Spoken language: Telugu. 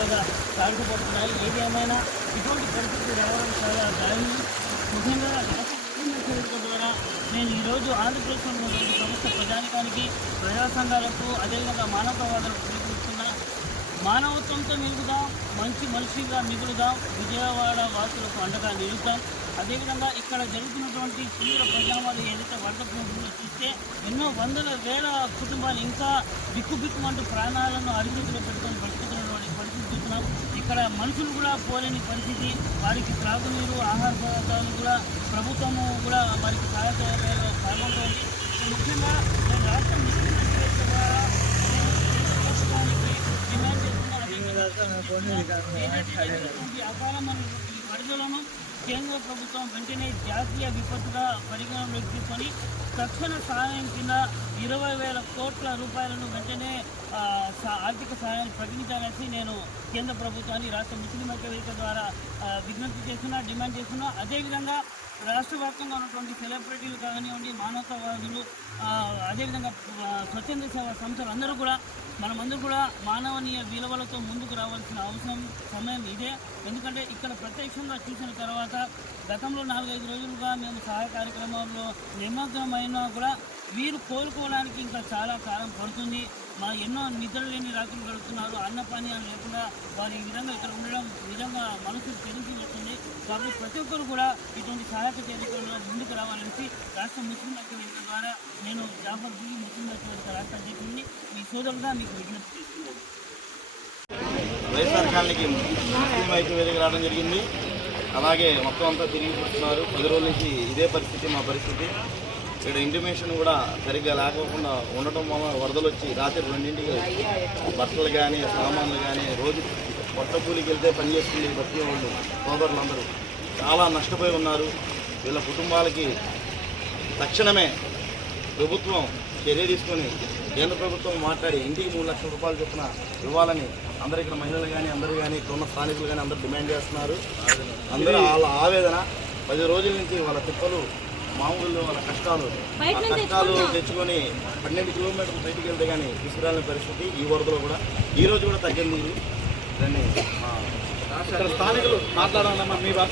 ఎక్కువగా సాగుపడుతున్నాయి ఏది ఏమైనా ఇటువంటి పరిస్థితి రావడం చాలా దారుణం. ముఖ్యంగా రాష్ట్ర ద్వారా నేను ఈరోజు ఆంధ్రప్రదేశ్లో ఉన్నటువంటి సంస్థ ప్రజానికానికి ప్రజా సంఘాలకు అదేవిధంగా మానవతావాదాలకు పిలుపునిస్తున్నా మానవత్వంతో మెలుగుదాం మంచి మనిషిగా మిగులుదాం విజయవాడ వాసులకు అండగా నిలుద్దాం. అదేవిధంగా ఇక్కడ జరుగుతున్నటువంటి తీవ్ర పరిణామాలు ఏదైతే వరద చూస్తే ఎన్నో వందల వేల కుటుంబాలు ఇంకా బిక్కుబిక్కుమంటూ ప్రాణాలను అరిచేతిలో పెట్టుకొని బ్రతుకుతున్నటువంటి పరిస్థితి చూస్తున్నాం ఇక్కడ మనుషులు కూడా పోలేని పరిస్థితి వారికి త్రాగునీరు ఆహార పదార్థాలు కూడా ప్రభుత్వము కూడా వారికి సహాయ సహకారాలు పాల్గొంటోంది ముఖ్యంగా నేను రాష్ట్ర డిమాండ్ చేస్తున్న వరదలను కేంద్ర ప్రభుత్వం వెంటనే జాతీయ విపత్తుగా పరిగణలోకి తీసుకొని తక్షణ సహాయం కింద ఇరవై వేల కోట్ల రూపాయలను వెంటనే ఆర్థిక సహాయాన్ని ప్రకటించాలని నేను కేంద్ర ప్రభుత్వాన్ని రాష్ట్ర ముస్లిం ఐక్య వేదిక ద్వారా విజ్ఞప్తి చేస్తున్నా డిమాండ్ చేస్తున్నా. అదేవిధంగా రాష్ట్ర వ్యాప్తంగా ఉన్నటువంటి సెలబ్రిటీలు కానివ్వండి మానవతావాదులు అదేవిధంగా స్వచ్ఛంద సేవా సంస్థలు అందరూ కూడా మనమందరూ కూడా మానవనీయ విలువలతో ముందుకు రావాల్సిన అవసరం సమయం ఇదే. ఎందుకంటే ఇక్కడ ప్రత్యక్షంగా చూసిన తర్వాత గతంలో నాలుగైదు రోజులుగా మేము సహాయ కార్యక్రమాల్లో నిమగ్నమైనా కూడా వీరు కోలుకోవడానికి ఇంకా చాలా కాలం పడుతుంది. మా ఎన్నో నిద్ర లేని రాత్రులు గడుపుతున్నారు. అన్నపానీయాలు లేకుండా వారు ఈ విధంగా ఇక్కడ ఉండడం నిజంగా మనసు తెలిసి వస్తుంది. కాబట్టి ప్రతి ఒక్కరు కూడా ఇటువంటి సహాయక చర్యలు ముందుకు రావాలని రాష్ట్ర ముస్లిం ఐక్య ద్వారా నేను జాఫర్ బి ముస్లిం ఐక్య రాష్ట్ర అధ్యక్షుడిని మీ సోదరుగా మీకు విజ్ఞప్తి చేస్తున్నాను. వైఎస్ఆర్ కాలనీకి ముస్లిం రావడం జరిగింది. అలాగే మొత్తం అంతా తిరిగి చూస్తున్నారు. పది రోజుల నుంచి ఇదే పరిస్థితి మా పరిస్థితి. ఇక్కడ ఇంటిమేషన్ కూడా సరిగ్గా లేకోకుండా ఉండటం వల్ల వరదలు వచ్చి రాత్రి రెండింటికి బట్టలు కానీ సామాన్లు కానీ రోజు కొత్త కూలికి వెళ్తే పని చేసుకుని బతికే వాళ్ళు సోదరులందరూ చాలా నష్టపోయి ఉన్నారు. వీళ్ళ కుటుంబాలకి తక్షణమే ప్రభుత్వం చర్య తీసుకొని కేంద్ర ప్రభుత్వం మాట్లాడి ఇంటికి మూడు లక్షల రూపాయలు చొప్పున ఇవ్వాలని అందరు ఇక్కడ మహిళలు కానీ అందరూ కానీ ఇక్కడ ఉన్న స్థానికులు కానీ అందరూ డిమాండ్ చేస్తున్నారు. అందరూ వాళ్ళ ఆవేదన పది రోజుల నుంచి వాళ్ళ తిప్పలు మామూలు వాళ్ళ కష్టాలు ఆ కష్టాలు తెచ్చుకొని పన్నెండు కిలోమీటర్లు బయటికి వెళ్తే కానీ తీసుకురాని పరిస్థితి ఈ వరదలో కూడా. ఈ రోజు కూడా తగ్గింది దాన్ని స్థానికులు మాట్లాడాలమ్మా మీ బాధ